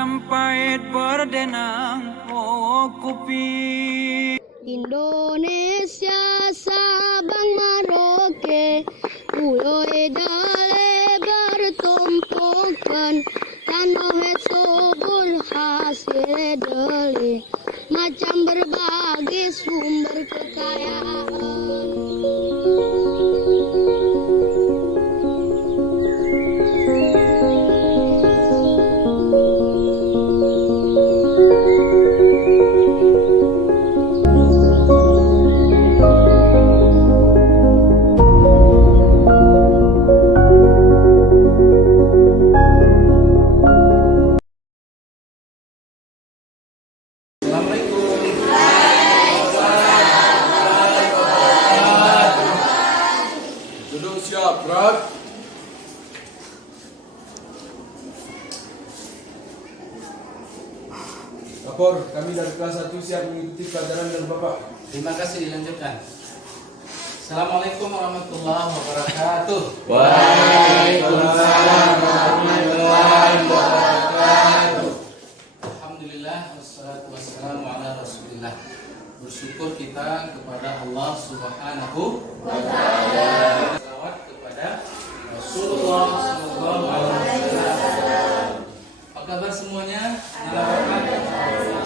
Majapahit berdenang oh kopi. Indonesia Sabang Merauke Pulau Dale bertumpukan tanah subur hasil deli macam berbagai sumber kekayaan. Lapor, kami dari kelas 1 siap mengikuti pelajaran dari Bapak. Terima kasih, dilanjutkan. Assalamualaikum warahmatullahi wabarakatuh. Waalaikumsalam warahmatullahi wabarakatuh. Alhamdulillah, wassalatu wassalamu ala rasulillah. Bersyukur kita kepada Allah subhanahu wa ta'ala. Salawat kepada Rasulullah sallallahu alaihi wasallam. Apa kabar semuanya?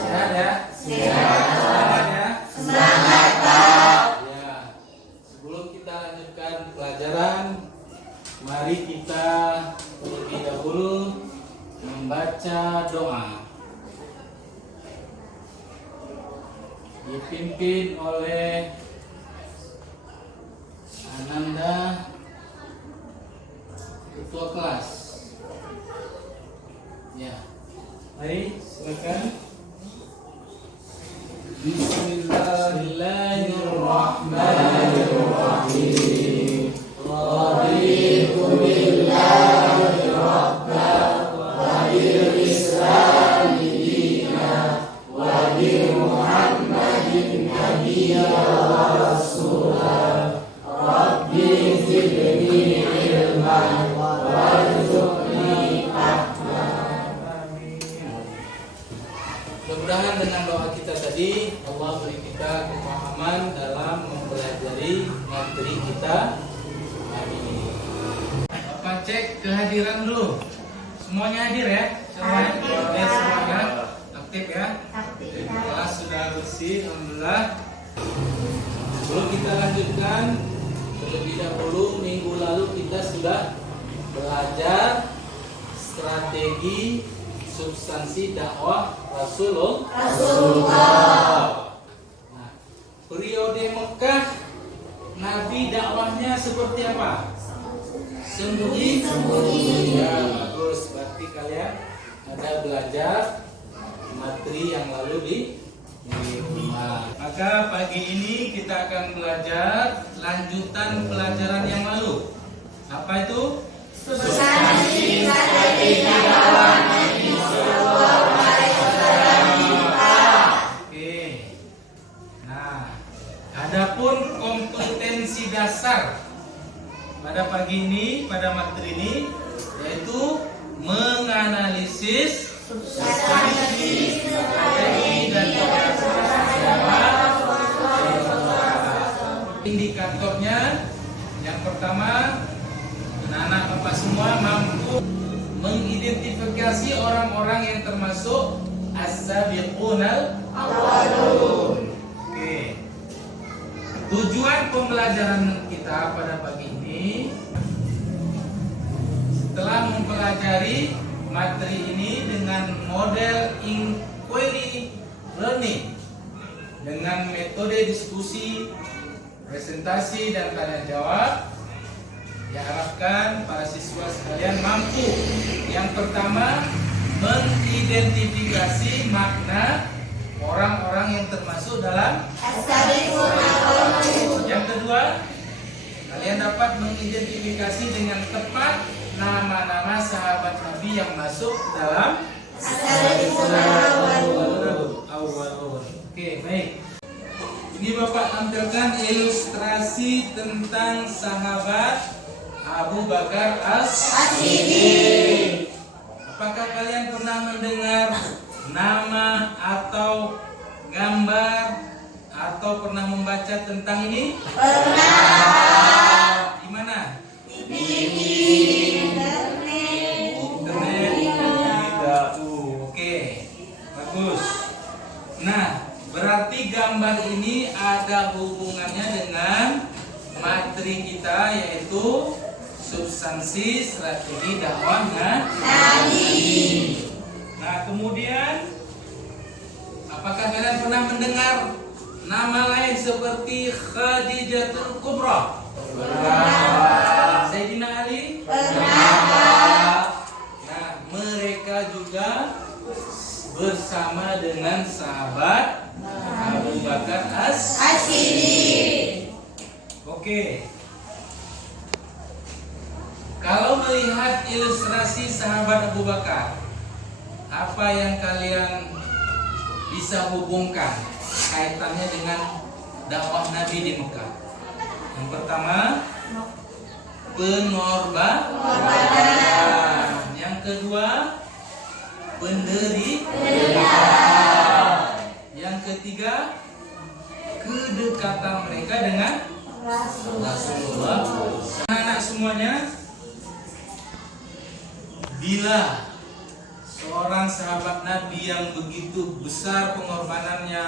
Sehat ya? Sehat ya? Semangat Pak. Ya. Sebelum kita lanjutkan pelajaran, mari kita terlebih dahulu membaca doa. Dipimpin oleh Ananda, ketua kelas. Ya, mari silakan. Bismillahirrahmanirrahim. Raditu billahi rabban wa bil islami dinan wa bi Muhammadin nabiyyan wa rasulan. Rabbi zidni ilman warzuqni fahman. Mudah-mudahan dengan doa kita tadi Allah beri kita kepahaman dalam mempelajari materi kita hari ini. Bapak cek kehadiran dulu. Semuanya hadir ya? Semuanya aktif ya? Kelas sudah bersih, alhamdulillah. Sebelum kita lanjutkan, terlebih dahulu minggu lalu kita sudah belajar strategi substansi dakwah Rasulullah. Nah, periode Mekah Nabi dakwahnya seperti apa? Sembunyi. Ya, bagus. Berarti kalian ada belajar materi yang lalu di rumah. Maka pagi ini kita akan belajar lanjutan pelajaran yang lalu. Apa itu? Substansi strategi dakwah Nabi Sallallahu Alaihi Wasallam. Oke. Nah, adapun kompetensi dasar pada pagi ini, pada materi ini, yaitu menganalisis substansi strategi dan indikatornya. Yang pertama, anak bapak semua mampu mengidentifikasi orang-orang yang termasuk as-sabiqunal awwalun. Oke. Tujuan pembelajaran kita pada pagi ini, setelah mempelajari materi ini dengan model inquiry learning dengan metode diskusi, presentasi dan tanya jawab, diharapkan para siswa sekalian mampu yang pertama mengidentifikasi makna orang-orang yang termasuk dalam As-sabiqun al-awwalun. Yang kedua, kalian dapat mengidentifikasi dengan tepat nama-nama sahabat Nabi yang masuk dalam As-sabiqun al-awwalun. Oke, baik. Ini Bapak tampilkan ilustrasi tentang sahabat Abu Bakar As-Siddiq. apakah kalian pernah mendengar nama atau gambar atau pernah membaca tentang ini? Pernah. Di mana? Internet. Tidak. Oke, bagus. Nah, berarti gambar ini ada hubungannya dengan materi kita, yaitu substansi strategi dakwah Nabi. Nah, kemudian apakah kalian pernah mendengar nama lain seperti Khadijatul Kubra? Sayyidina Ali? Nah, mereka juga bersama dengan sahabat Abu Bakar As-Siddiq. Oke. Kalau melihat ilustrasi sahabat Abu Bakar, apa yang kalian bisa hubungkan kaitannya dengan dakwah Nabi di Mekah? Yang pertama, pengorbanan. Yang kedua, penderitaan. Yang ketiga, kedekatan mereka dengan Rasulullah. Anak semuanya, bila seorang sahabat Nabi yang begitu besar pengorbanannya,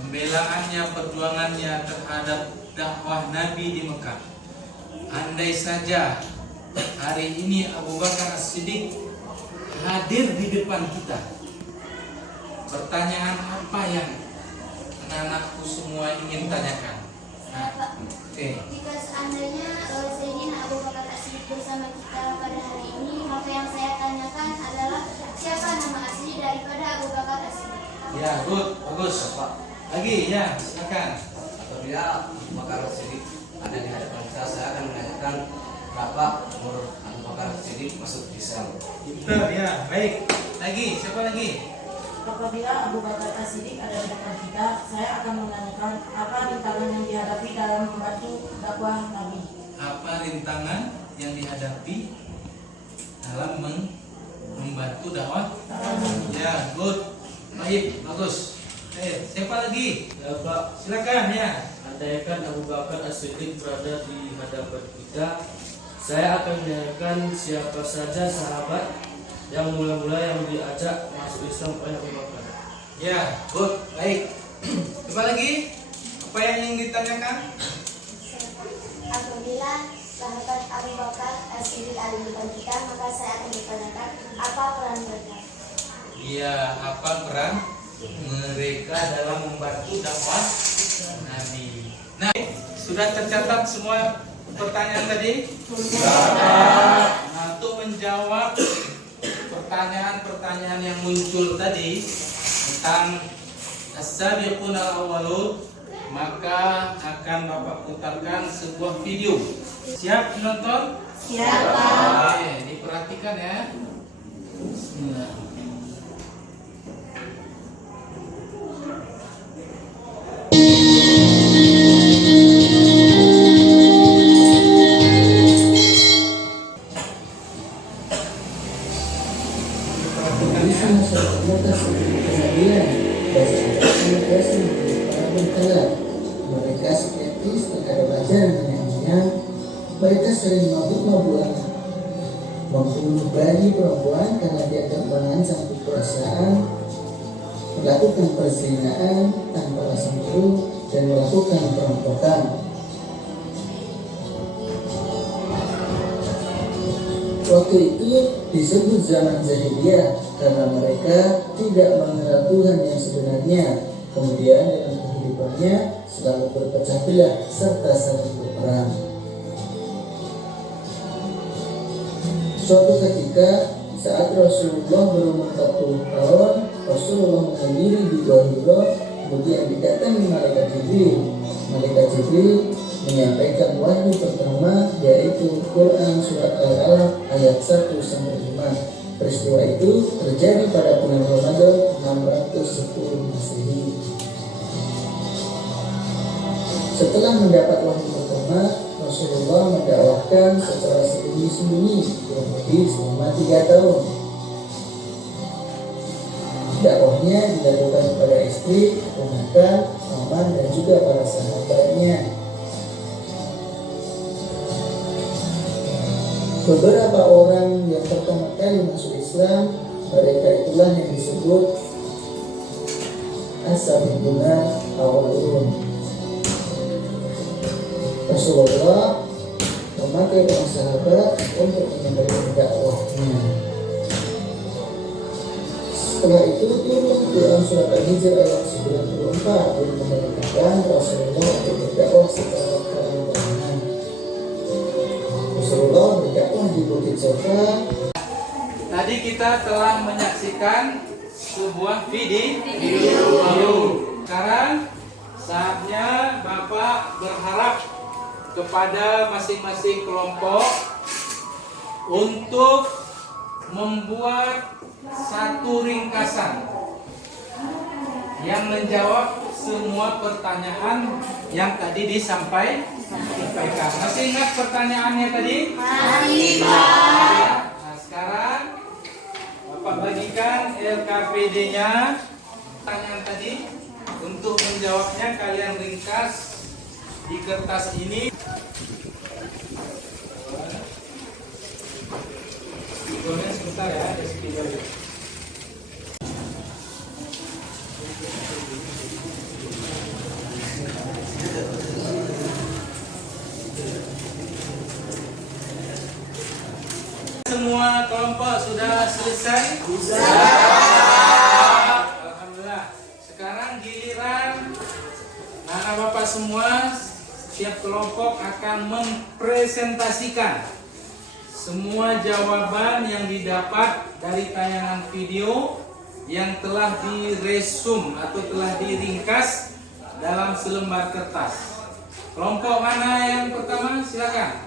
pembelaannya, perjuangannya terhadap dakwah Nabi di Mekah, andai saja hari ini Abu Bakar As-Siddiq hadir di depan kita, pertanyaan apa yang anak-anakku semua ingin tanyakan? Nah, oke. Jika seandainya Sayyidina Abu Bakar As-Siddiq bersama kita pada hari ini, maka yang saya tanyakan adalah siapa nama asli daripada Abu Bakar As-Siddiq? Ya, good, bagus. Lagi, ya, silakan. Apabila Abu Bakar As-Siddiq ada di hadapan kita, saya akan menanyakan berapa umur Abu Bakar As-Siddiq masuk Islam. Betul, ya, baik. Lagi, siapa lagi? Apabila Abu Bakar As-Siddiq ada di depan kita, saya akan menanyakan apa rintangan yang dihadapi dalam membantu dakwah Nabi. Apa rintangan yang dihadapi dalam membantu dakwah? Ya, good, baik, bagus. Siapa lagi? Ya Pak, Silakan ya. andaikan Abu Bakar As-Siddiq berada di hadapan kita, saya akan menanyakan siapa saja sahabat yang mula-mula yang diajak masuk Islam oleh Abu Bakar. Ya, good, baik. Siapa lagi? Apa yang ingin ditanyakan? Apabila sahabat Abu Bakar As-Siddiq ada di depan kita, maka saya akan bertanyakan apa peran mereka? Iya, apa peran mereka dalam membantu dakwah Nabi? Nah, sudah tercatat semua pertanyaan tadi? Nah, untuk menjawab pertanyaan-pertanyaan yang muncul tadi tentang as-sabiqun al-awwalun, maka akan Bapak putarkan sebuah video. Siap menonton? Siap. Oke, diperhatikan ya. Bismillah. Mereka skeptis terhadap ajaran neneknya. Mereka sering mabuk-mabukan, membunuh bayi perempuan karena dianggap mengancam kekuasaan, melakukan perzinahan tanpa rasa malu, dan melakukan perampokan. Waktu itu disebut zaman jahiliyah karena mereka tidak mengenal Tuhan yang sebenarnya. Kemudian dalam kehidupannya selalu berpecah belah serta saling berperang. Suatu ketika saat Rasulullah berumur 40 tahun, Rasulullah menghadiri di Gua Hira, kemudian didatangi malaikat Jibril. Malaikat Jibril menyampaikan wahyu pertama, yaitu Quran surat Al-Alaq ayat 1-5. Peristiwa itu terjadi pada bulan Ramadan 610 Masehi. Setelah mendapat wahyu pertama, Rasulullah mendakwahkan secara sembunyi-sembunyi kurang lebih selama 3 tahun. Dakwahnya dilakukan kepada istri, ponakan, paman, dan juga para sahabatnya. Beberapa orang yang pertama kali masuk Islam, mereka itulah yang disebut as-sabiquna awwalun. Rasulullah memakai para sahabat untuk menyampaikan dakwahnya. Setelah itu turun dalam surat Al-Hijr ayat 94 yang memerintahkan Rasulullah untuk berdakwah secara terang-terangan. Rasulullah berdakwah di Bukit Safa. Tadi kita telah menyaksikan sebuah video. Sekarang saatnya Bapak berharap kepada masing-masing kelompok untuk membuat satu ringkasan yang menjawab semua pertanyaan yang tadi disampaikan. Masih ingat pertanyaannya tadi? Masih, Pak. Nah, sekarang Bapak bagikan LKPD-nya pertanyaan tadi. Untuk menjawabnya kalian ringkas di kertas ini. Sebentar ya, semua kelompok sudah selesai? Alhamdulillah. Sekarang giliran anak bapak semua, setiap kelompok akan mempresentasikan semua jawaban yang didapat dari tayangan video yang telah diresum atau telah diringkas dalam selembar kertas. Kelompok mana yang pertama? Silakan.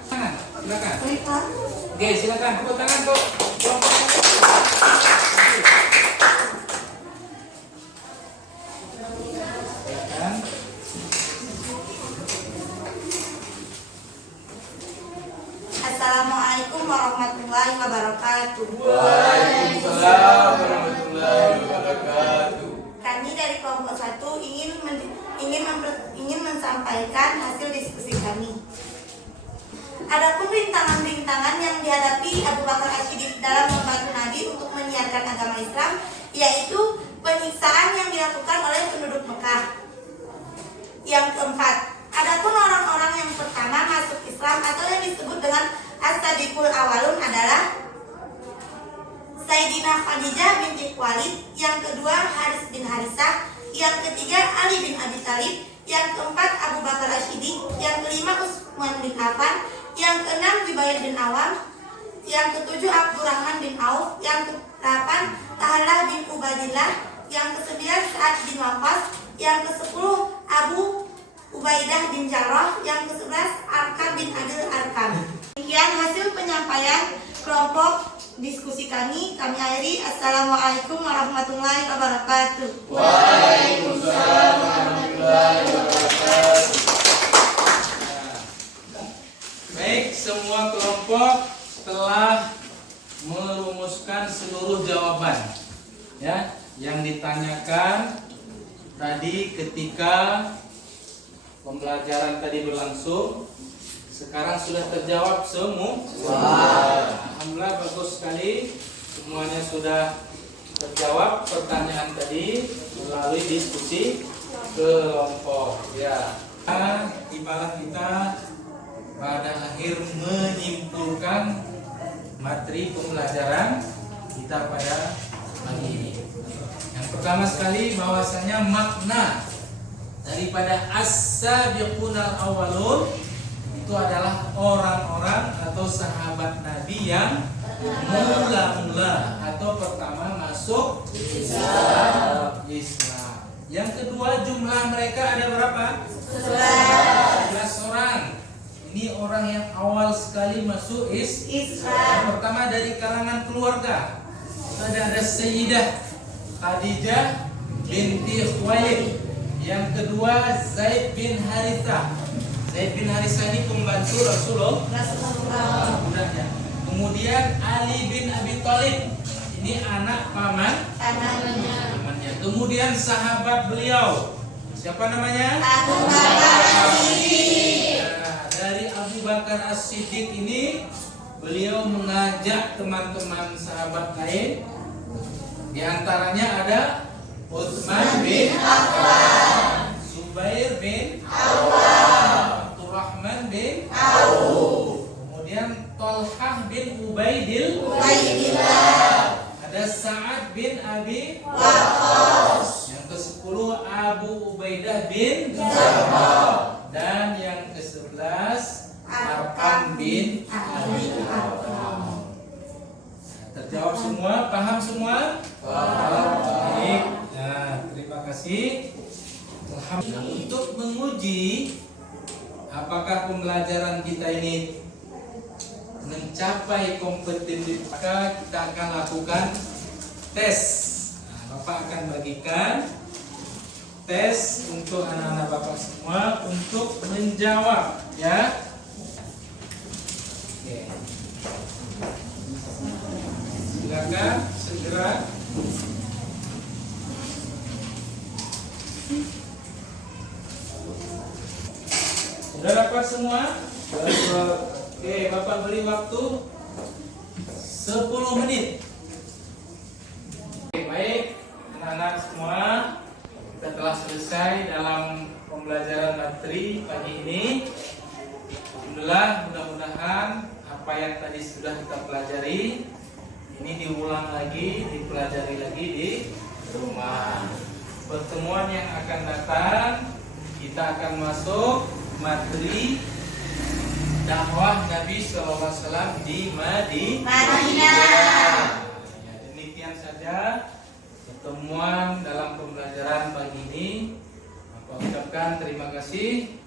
Silakan. Oke, silakan. Tepuk tangan untuk kelompok. Assalamualaikum warahmatullahi wabarakatuh. Waalaikumsalam warahmatullahi wabarakatuh. Kami dari kelompok 1 ingin menyampaikan hasil diskusi kami. Adapun rintangan-rintangan yang dihadapi Abu Bakar As-Siddiq dalam membantu Nabi untuk menyiarkan agama Islam, yaitu penyiksaan yang dilakukan oleh penduduk Mekah. Yang keempat, adapun orang-orang yang pertama masuk Islam atau yang disebut dengan as-sabiqul awalun adalah Sayyidina Khadijah binti Khuwailid, yang kedua Haris bin Harisah, yang ketiga Ali bin Abi Thalib, yang keempat Abu Bakar As-Siddiq, yang kelima Utsman bin Affan, yang keenam Jubair bin Awam, yang ketujuh Abdurrahman bin Auf, yang kedelapan Tahlah bin Ubadillah, yang kesembilan Sa'ad bin Waqqas, yang kesepuluh Abu Ubaidah bin Jarrah, yang kesebelas Arkam bin Abil Arkam. Demikian hasil penyampaian kelompok diskusi kami akhiri. Assalamualaikum warahmatullahi wabarakatuh. Waalaikumsalam warahmatullahi wabarakatuh. Baik, semua kelompok telah merumuskan seluruh jawaban ya yang ditanyakan tadi ketika pembelajaran tadi berlangsung. Sekarang sudah terjawab semua. Alhamdulillah, bagus sekali. Semuanya sudah terjawab pertanyaan tadi melalui diskusi kelompok. Ya, ibarat kita pada akhir menyimpulkan materi pembelajaran kita pada pagi ini. Yang pertama sekali bahwasanya makna daripada as-sabiqunal awwalun itu adalah orang-orang atau sahabat Nabi yang mula-mula atau pertama masuk Islam. Yang kedua, jumlah mereka ada berapa? 11 orang. Ini orang yang awal sekali masuk Islam. Yang pertama dari kalangan keluarga. Ada Sayyidah Khadijah binti Khuwailid. Yang kedua Zaid bin Harithah. Zaid bin Harithah ini pembantu Rasulullah. Budaknya. Kemudian Ali bin Abi Thalib. Ini anak paman Ya, kemudian sahabat beliau, siapa namanya? Abu Bakar As-Siddiq. Nah, dari Abu Bakar As-Siddiq ini beliau mengajak teman-teman sahabat lain. Di antaranya ada Utsman bin Affan, Zubair bin Awwam, Abdurrahman bin Auf, kemudian Thalhah bin Ubaidillah, ada Sa'ad bin Abi Waqqas, yang ke-10 Abu Ubaidah bin Jarrah, dan yang ke-11 Arqam bin Abi Arqam. Terjawab semua, paham semua? Baik. Nah, terima kasih. Alhamdulillah. Untuk menguji apakah pembelajaran kita ini mencapai kompetensi, maka kita akan lakukan tes. Nah, Bapak akan bagikan tes untuk anak-anak Bapak semua untuk menjawab, ya. Oke. Silakan segera. Sudah dapat semua? Oke, Bapak beri waktu 10 menit. Oke, baik, anak-anak semua, kita telah selesai dalam pembelajaran materi pagi ini. Alhamdulillah, mudah-mudahan apa yang tadi sudah kita pelajari ini diulang lagi, dipelajari lagi di rumah. Pertemuan yang akan datang kita akan masuk materi dakwah Nabi SAW di Madinah. Ya, demikian saja pertemuan dalam pembelajaran pagi ini. Aku ucapkan terima kasih.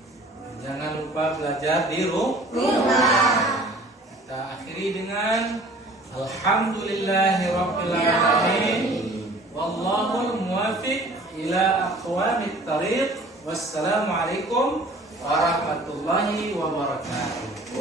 Jangan lupa belajar di rumah. Kita akhiri dengan Alhamdulillahirabbil alamin. Wallahul muwaffiq ila aqwamit thariq. Wassalamualaikum warahmatullahi wabarakatuh.